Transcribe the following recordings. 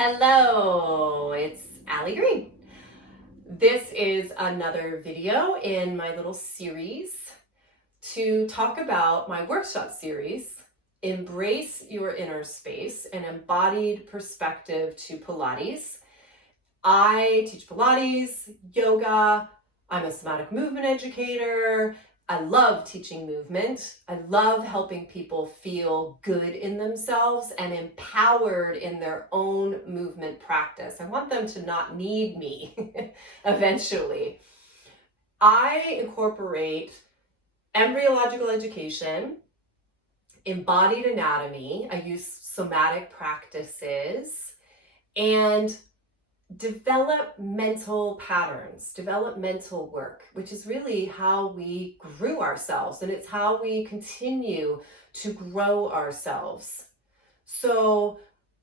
Hello, it's Allie Green. This is another video in my little series to talk about my workshop series, Embrace Your Inner Space, an embodied perspective to Pilates. I teach Pilates, yoga, I'm a somatic movement educator. I love teaching movement. I love helping people feel good in themselves and empowered in their own movement practice. I want them to not need me eventually. I incorporate embryological education, embodied anatomy. I use somatic practices and developmental patterns, developmental work, which is really how we grew ourselves, and it's how we continue to grow ourselves. So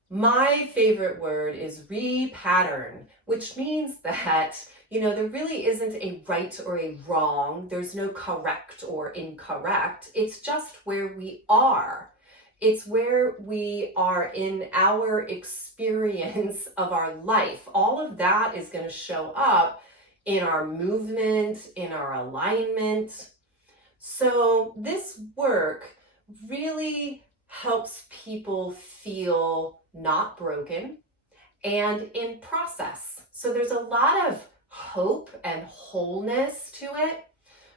my favorite word is repattern, which means that, there really isn't a right or a wrong. There's no correct or incorrect. It's just where we are. It's where we are in our experience of our life. All of that is going to show up in our movement, in our alignment. So this work really helps people feel not broken and in process. So there's a lot of hope and wholeness to it,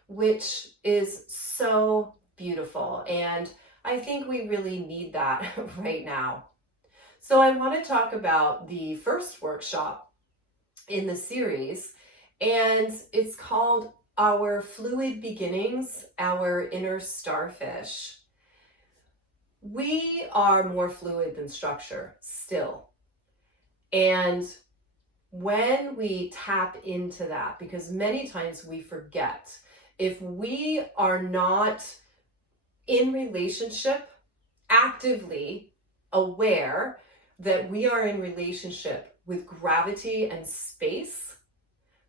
which is so beautiful. And I think we really need that right now. So I want to talk about the first workshop in the series, and it's called Our Fluid Beginnings, Our Inner Starfish. We are more fluid than structure still. And when we tap into that, because many times we forget, if we are not in relationship, actively aware that we are in relationship with gravity and space,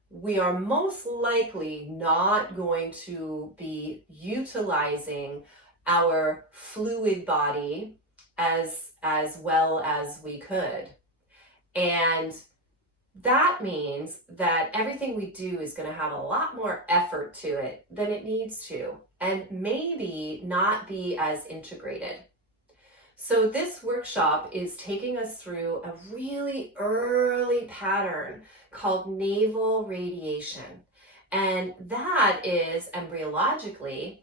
we are most likely not going to be utilizing our fluid body as well as we could. And that means that everything we do is going to have a lot more effort to it than it needs to, and maybe not be as integrated. So this workshop is taking us through a really early pattern called Naval Radiation. And that is embryologically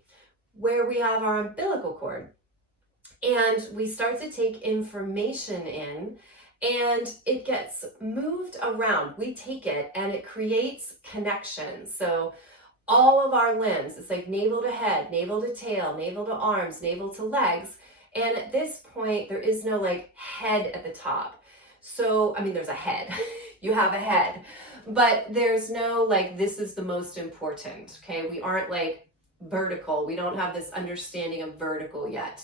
where we have our umbilical cord. And we start to take information in, and it gets moved around. We take it and it creates connections. So all of our limbs, it's like navel to head, navel to tail, navel to arms, navel to legs. And at this point, there is no head at the top. So, there's a head. You have a head. But there's no this is the most important, okay? We aren't vertical. We don't have this understanding of vertical yet.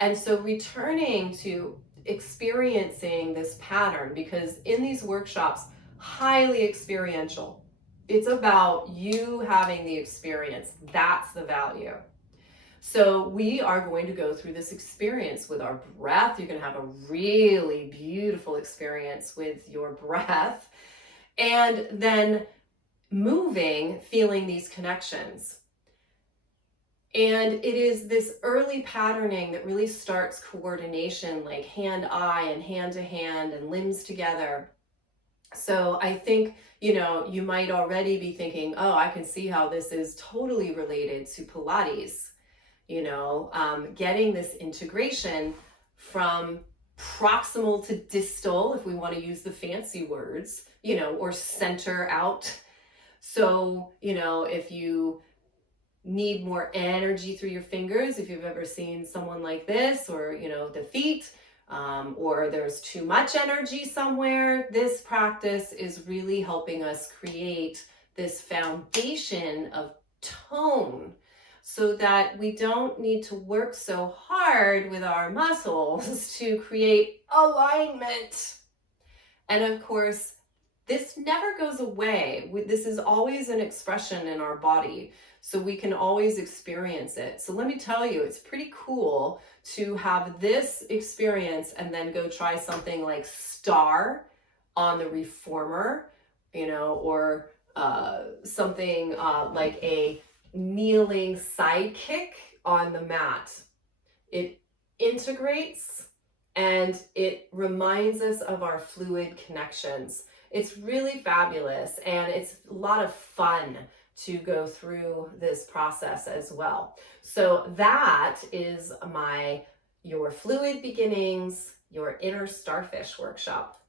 And so returning to experiencing this pattern, because in these workshops, highly experiential. It's about you having the experience. That's the value. So we are going to go through this experience with our breath. You're going to have a really beautiful experience with your breath. And then moving, feeling these connections. And it is this early patterning that really starts coordination, like hand-eye and hand-to-hand and limbs together. So I think, you might already be thinking, oh, I can see how this is totally related to Pilates. Getting this integration from proximal to distal, if we want to use the fancy words, or center out. So, if you need more energy through your fingers, if you've ever seen someone like this, or the feet, or there's too much energy somewhere, this practice is really helping us create this foundation of tone so that we don't need to work so hard with our muscles to create alignment. And of course, this never goes away. This is always an expression in our body. So we can always experience it. So let me tell you, it's pretty cool to have this experience and then go try something like star on the reformer, or something like a kneeling side kick on the mat. It integrates and it reminds us of our fluid connections. It's really fabulous, and it's a lot of fun to go through this process as well. So that is your Fluid Beginnings, your Inner Starfish workshop.